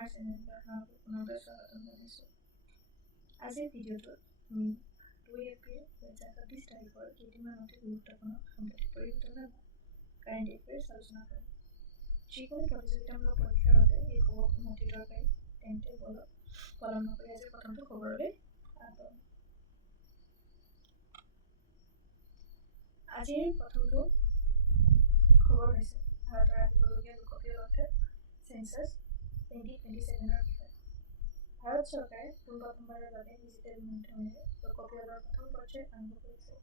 আমাৰ চেনেললৈ আপোনালোকক পুনৰবাৰ স্বাগতম জনাইছোঁ। আজিৰ ভিডিঅ'টোত আমি 2 এপ্ৰিল 2026 তাৰিখৰ কেইটামান অতি গুৰুত্বপূৰ্ণ সাম্প্ৰতিক পৰিঘটনা বা কাৰেণ্ট এফেয়াৰ্ছ আলোচনা কৰিম। যিকোনো প্ৰতিযোগিতামূলক পৰীক্ষাৰ বাবে এই খবৰসমূহ অতি দৰকাৰী, তেন্তে পলম নকৰি আজি প্ৰথমটো খবৰলৈ আগবাঢ়ো। আজিৰ প্ৰথমটো খবৰ হৈছে ভাৰতৰ আহিবলগীয়া লোকপ্ৰিয় অৰ্থাৎ সেন্সাছ 2027ৰ বিষয়ে। ভাৰত চৰকাৰে পোনপ্ৰথমবাৰৰ বাবে ডিজিটেল মাধ্যমেৰে লোকপিয়লৰ প্ৰথম পৰ্যায় আৰম্ভ কৰিছে।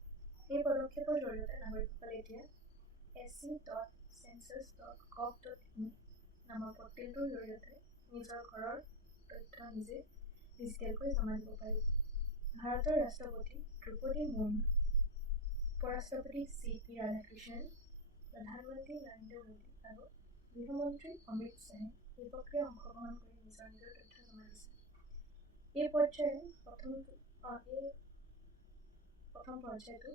এই পদক্ষেপৰ জৰিয়তে নাগৰিকসকলে এতিয়া sc.census.gov.in নামৰ পৰ্টেলটোৰ জৰিয়তে নিজৰ ঘৰৰ তথ্য নিজে ডিজিটেলকৈ জমা দিব পাৰিব। ভাৰতৰ ৰাষ্ট্ৰপতি দ্ৰৌপদী মুৰ্মু, উপৰাষ্ট্ৰপতি CP ৰাধাকৃষ্ণন, প্ৰধানমন্ত্ৰী নৰেন্দ্ৰ মোদী আৰু গৃহমন্ত্ৰী অমিত শ্বাহে এই প্ৰক্ৰিয়াত অংশগ্ৰহণ কৰি নিজৰ তথ্য জমা দিছে। এই প্ৰথম পৰ্যায়টো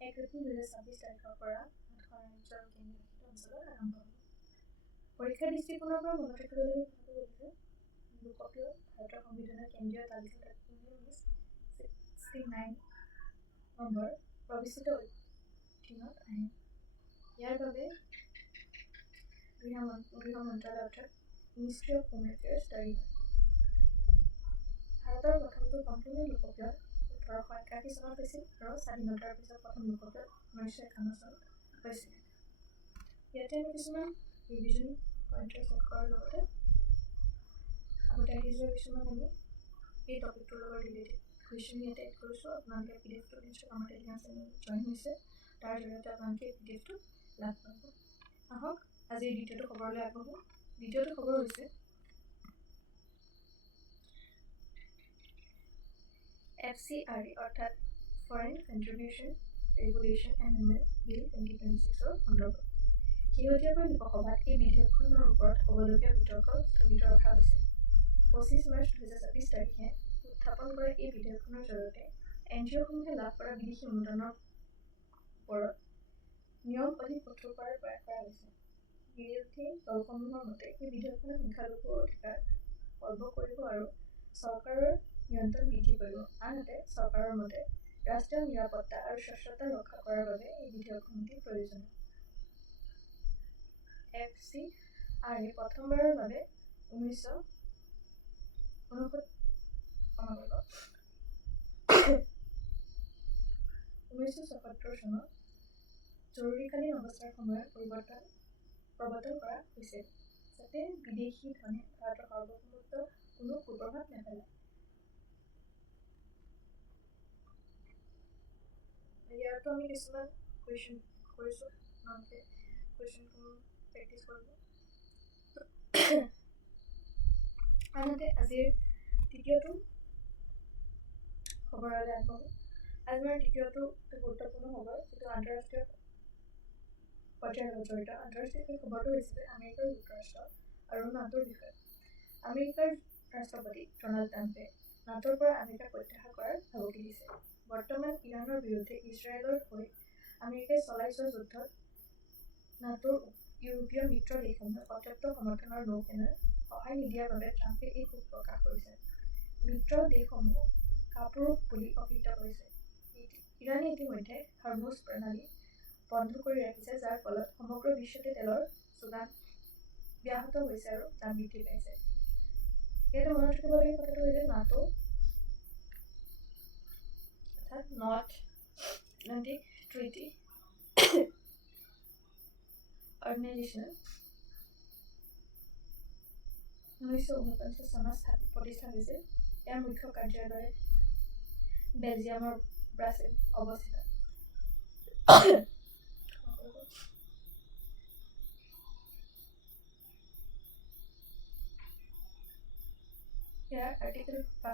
1 এপ্ৰিল 2026 তাৰিখৰ পৰা 8খন ৰাজ্য আৰু কেন্দ্ৰীয়শাসিত অঞ্চলত আৰম্ভ হ'ব। পৰীক্ষাৰ দৃষ্টিকোণৰ পৰা মনত ৰাখিবলগীয়া কথাটো হৈছে লোকপিয়ল ভাৰতৰ সংবিধানৰ কেন্দ্ৰীয় তালিকাত 69 নম্বৰ প্ৰবিষ্টিত অধীনত আহে। ইয়াৰ বাবে গৃহ মন্ত্ৰালয় অৰ্থাৎ মিনিষ্ট্ৰী অফ হোম এফেয়াৰ্ছ দায়ী হয়। ভাৰতৰ প্ৰথমটো সম্পূৰ্ণ লোকপিয়ল 1881 চনত হৈছিল আৰু স্বাধীনতাৰ পিছত প্ৰথম লোকপিয়ল 1951 চনত হৈছিল। ইয়াতে আমি কিছুমান ৰিভিজন পইণ্টাৰ চেট কৰাৰ লগতে আগতে আহি যোৱা কিছুমান আমি এই টপিকটোৰ লগত ৰিলেটেড কুৱেশ্যন ইয়াতে এড কৰিছোঁ। আপোনালোকে PDF-টো নিশ্চয় আমাৰ টেলিগ্ৰাম চেনেলত জইন হৈছে, তাৰ জৰিয়তে আপোনালোকে এই PDF-টো লাভ কৰিব। আহক আজিৰ দ্বিতীয়টো খবৰলৈ আগবাঢ়ো। দ্বিতীয়টো খবৰ হৈছে FCRA অৰ্থাৎ ফৰেইন কণ্ট্ৰিবিউশ্যন ৰেগুলেশ্যন এমেণ্ডমেণ্ট বিল 2026ৰ সন্দৰ্ভত শেহতীয়াকৈ লোকসভাত এই বিধেয়কখনৰ ওপৰত হ'বলগীয়া বিতৰ্ক স্থগিত ৰখা হৈছে। 25 মাৰ্চ 2026 তাৰিখে উত্থাপন কৰা এই বিধেয়কখনৰ জৰিয়তে NGO-সমূহে লাভ কৰা বিদেশী অনুদানৰ ওপৰত নিয়ম অধিক কঠোৰ কৰাৰ প্ৰয়াস কৰা হৈছে। বিৰোধী দলসমূহৰ মতে এই বিধেয়কখনে সংখ্যালঘুৰ অধিকাৰ খৰ্ব কৰিব আৰু চৰকাৰৰ নিয়ন্ত্ৰণ বৃদ্ধি কৰিব। আনহাতে চৰকাৰৰ মতে ৰাষ্ট্ৰীয় নিৰাপত্তা আৰু স্বচ্ছতা ৰক্ষা কৰাৰ বাবে এই বিধেয়কখন অতি প্ৰয়োজনীয়। FCRA প্ৰথমবাৰৰ বাবে 1977 চনত জৰুৰীকালীন অৱস্থাৰ সময়ত প্ৰৱৰ্তন কৰা হৈছিল, যাতে বিদেশী ধনে ভাৰতৰ সাৰ্বভৌমত্বত কোনো কুপ্ৰভাৱ নেপেলায়। ইয়াতো আমি কিছুমান কুৱেশ্যন কৰিছোঁ, আপোনালোকে কুৱেশ্যনসমূহ প্ৰেক্টিছ কৰিব। আনহাতে আজিৰ তৃতীয়টো খবৰলৈ আগবাঢ়ো। আজি আমাৰ তৃতীয়টো গুৰুত্বপূৰ্ণ খবৰ, যিটো আন্তঃৰাষ্ট্ৰীয় পৰ্যায়ৰ লগত জড়িত। আন্তঃৰাষ্ট্ৰীয় এই খবৰটো হৈছে আমেৰিকাৰ যুক্তৰাষ্ট্ৰ আৰু নাটোৰ বিষয়ে। আমেৰিকাৰ ৰাষ্ট্ৰপতি ডনাল্ড ট্ৰাম্পে নাটোৰ পৰা আমেৰিকাক প্ৰত্যাহাৰ কৰাৰ ভাবুকি দিছে। বৰ্তমান ইৰাণৰ বিৰুদ্ধে ইজৰাইলৰ হৈ আমেৰিকাই চলাই যোৱা যুদ্ধত নাটোৰ ইউৰোপীয় মিত্ৰ দেশসমূহে পৰ্যাপ্ত সমৰ্থনৰ নৌসেনাৰ সহায় নিদিয়াৰ বাবে ট্ৰাম্পে এই ক্ষোভ প্ৰকাশ কৰিছে। মিত্ৰ দেশসমূহ কাপুৰুষ বুলি অভিহিত কৰিছে। ইৰাণে ইতিমধ্যে হৰমুজ প্ৰণালী বন্ধ কৰি ৰাখিছে, যাৰ ফলত সমগ্ৰ বিশ্বতে তেলৰ যোগান ব্যাহত হৈছে আৰু দাম বৃদ্ধি পাইছে। ইয়াতে মনত ৰাখিবলগীয়া কথাটো হৈছে নাটো অৰ্থাৎ নৰ্থ আটলাণ্টিক ট্ৰিটি অৰ্গেনাইজেশ্যন 1949 চনত প্ৰতিষ্ঠা হৈছিল। ইয়াৰ মুখ্য কাৰ্যালয় বেলজিয়ামৰ ব্ৰাছেল অৱস্থিত। ইয়াৰ আৰ্টিকল 5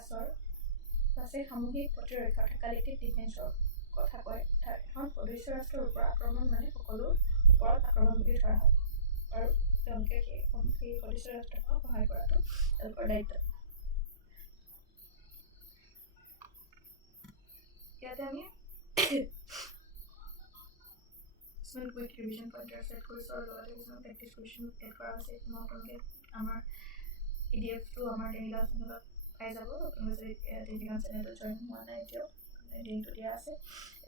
সামূহিক প্ৰতিৰক্ষা অৰ্থাৎ কালেক্টিভ ডিফেন্সৰ কথা কয়। এখন সদস্য ৰাষ্ট্ৰৰ ওপৰত আক্ৰমণ মানে সকলো ওপৰত আক্ৰমণ বুলি ধৰা হয় আৰু তেওঁলোকে সেই সদস্য ৰাষ্ট্ৰখনক সহায় কৰাটো তেওঁলোকৰ দায়িত্ব। ইয়াতে আমি কিছুমান কুইক ৰিভিজন পইণ্টাৰ ছেট কৰিছোঁ আৰু লগতে কিছুমান প্ৰেক্টিছ কুৱেশ্যন এড কৰা হৈছে। আপোনালোকে আমাৰ PDF-টো আমাৰ টেলিগ্ৰাম চেনেলত পাই যাব। আপোনালোকে যদি টেলিগ্ৰাম চেনেলটো জইন হোৱা নাই এতিয়াও লিংকটো দিয়া আছে,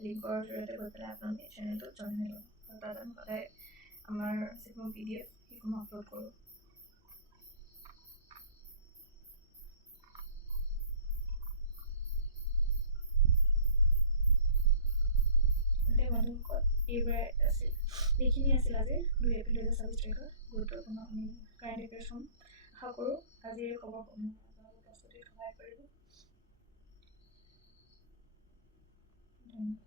লিংকৰ জৰিয়তে গৈ পেলাই আপোনালোকে চেনেলটোত জইন হৈ ল'ব। আৰু তাত আমি সদায় আমাৰ যিসমূহ PDF সেইসমূহ আপলোড কৰোঁ। বন্ধুসকল, এইখিনি আছিল আজিৰ 2 এপ্ৰিল 2024 তাৰিখৰ গুৰুত্বপূৰ্ণ আমি কাৰেণ্ট এফেয়াৰ্ছসমূহ। আশা কৰোঁ আজিৰ এই খবৰসমূহ প্ৰস্তুতিত সহায় কৰিব। ধন্যবাদ।